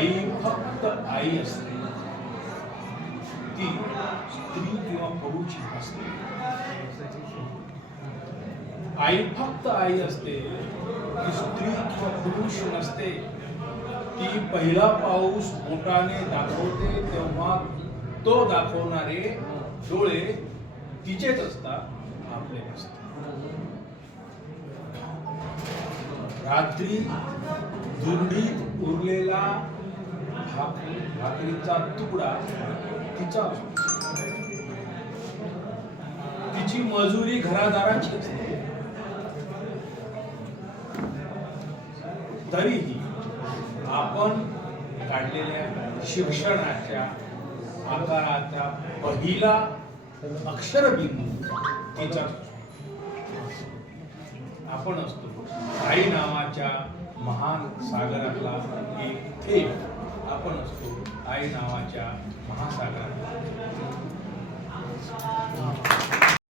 आई फक्त आई असते, ती स्त्री किंवा पुरुष असते. आई फक्त आई असते, ती स्त्री किंवा पुरुष नसते. ती पहिला पाऊस बोटाने दाखवते तेव्हा तो दाखवणारे डोळे तिचेच असतात, आपले नसतात. रात्री दुर्डीत उरलेला भाकरीचा तुकडा तिचा असतो. तिची मजुरी घरादाराची असते. तरीही आपण काढलेल्या शिक्षणाच्या आकाराचा पहिला अक्षरबिंदू तिचा आपण असतो. आई नावाच्या महान सागरातला एक थेंब आपण असतो. आई नावाच्या महासागरातला